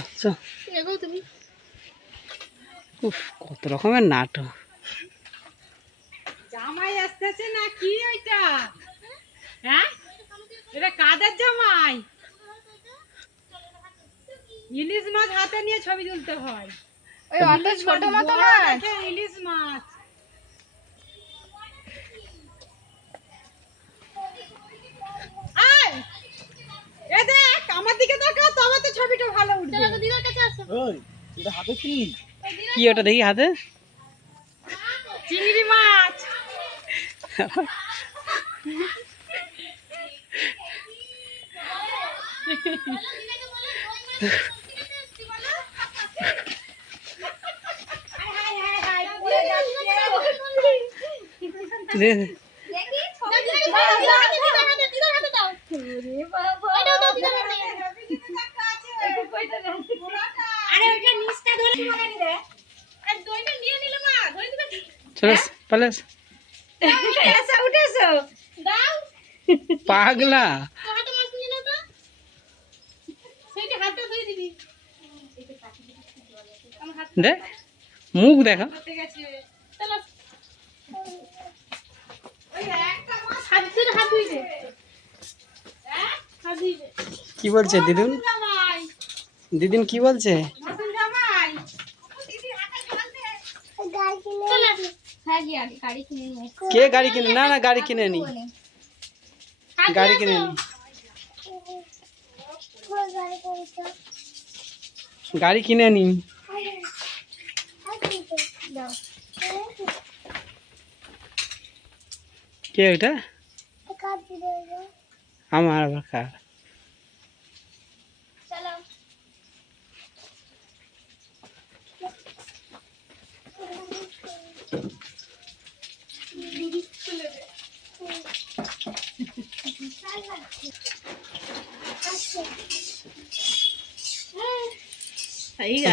আচ্ছা উফ কত রকমের নাটক। জামাই আসতেছে না কি ওইটা? হ্যাঁ এটা কাদের জামাই? ইলিশ মাছ হাতে নিয়ে ছবি তুলতে হয়। ওই অত ছোট মতো মাছ, ইলিশ মাছ। আয় এ দেখ আমার দিকে তাকা, তবে তো ছবিটা ভালো উঠবে। চলো দিদার কাছে আসো। ওই এটা হাতে কি? কি ওটা দেখি হাতে? চিংড়ি মাছ। দে দে। চলো পালে পাগলা দেখ মুখ দেখা। কি বলছে দিদুন? দিদিন কি বলছে? কে গাড়ি কিনে? না না গাড়ি কিনে নি, গাড়ি কিনে নি, গাড়ি কিনে নি। কে ওইটা? আমার আবার কার?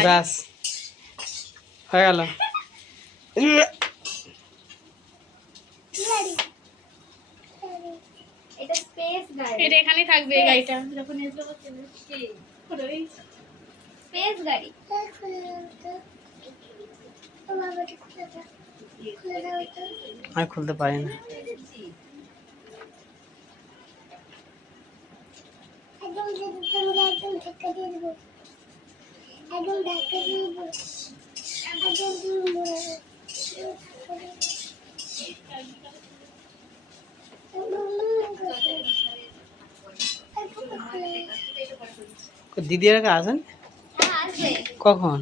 ব্যাস হয়ে গেল। এটা এখানেই থাকবে এই গাড়িটা যখন স্পেস গাড়ি। আমি খুলতে পারি না। দিদি এর আগে আসেন কখন?